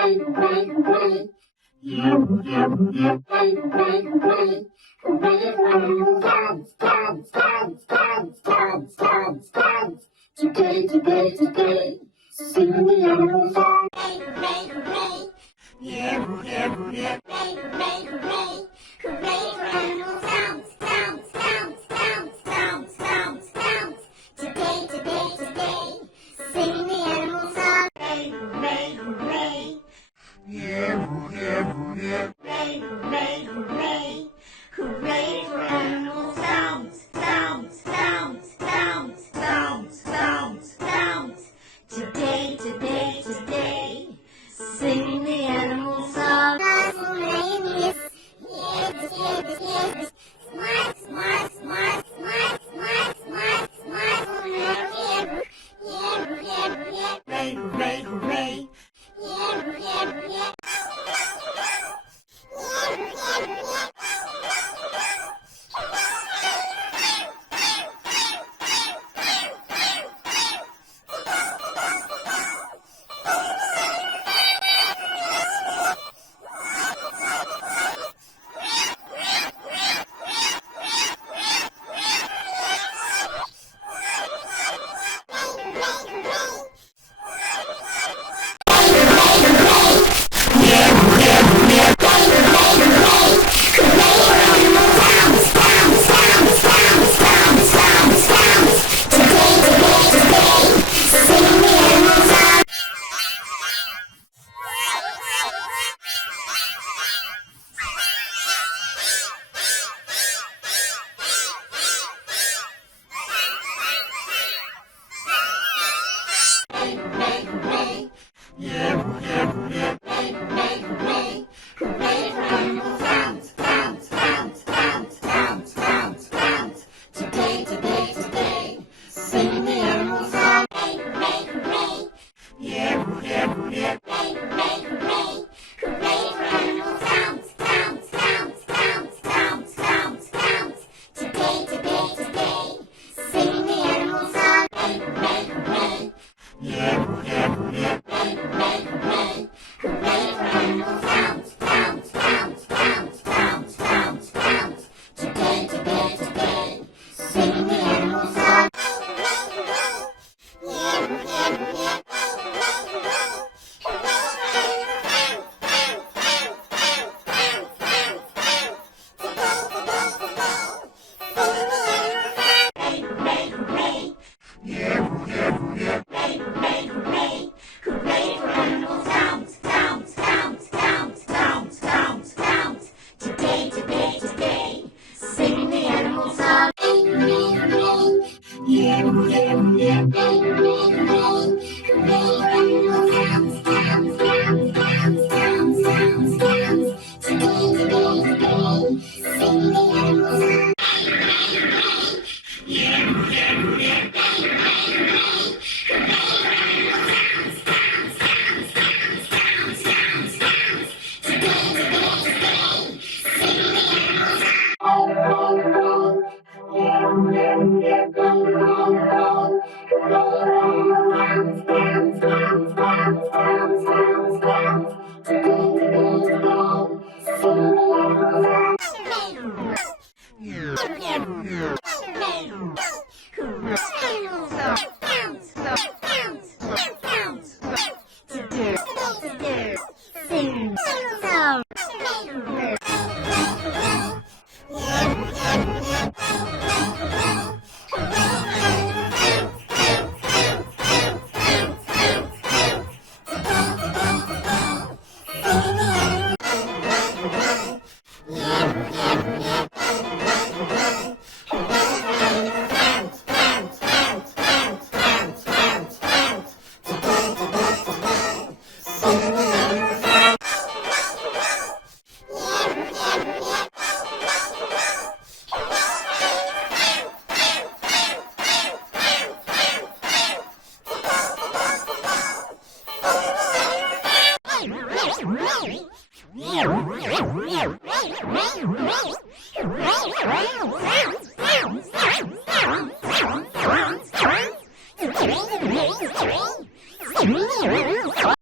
hooray, hooray. Yeah, yeah, yeah, hooray, hooray. Hooray for animals. Dance, dance, dance, dance, dance, dance, dance. Today, today, today. Sing the animal song. Hooray, hooray. Yeah, yeah, yeah. Hooray, hooray, hooray. Hooray for animals. Dance, dance, dance, dance, dance, dance, dance. Today, today, today. Sing the animal song. Hooray, hooray. Yeah, yeah, yeah. Hooray, hooray, hooray. Hooray for animals. Dance, dance, dance, dance, dance, dance, dance. Today, today, today. Sing the animal song. Yes, yes, yes. Smart, smart, smart, smart, smart, smart, smart. Yeah, yeah, yeah, yeah. Hooray, hooray, hooray. Yeah, yeah, yeah. Yeah, yeah, yeah. Hooray, hooray. Hooray for animals. Dance, dance, dance, dance, dance, dance, dance. Today, today, today. Sing the animal song. Hooray, hooray. Yeah, yeah, yeah. Hooray, hooray, hooray. Hooray for animals. Dance, dance, dance, dance, dance, dance, dance. Today, today, today. Sing the animal song. Hooray, hooray. Yeah, yeah, yeah. Hooray, hooray. Hooray for animals. Dance, dance, dance, dance, dance, dance, dance. Today, today, today. Sing the animal song. Yeah, yeah, yeah. Hooray, hooray. Yeah, yeah, yeah. Hooray, hooray. Hooray for animals. Dance, dance, dance, dance, dance, dance, dance. Today, today, today. Sing the animal song. Hooray, hooray. Yeah, yeah, yeah. Hooray, hooray. Hooray for animals. Dance, dance, dance, dance, dance, dance, dance. Today, today, today. Sing the animal song. Yeah, yeah, yeah.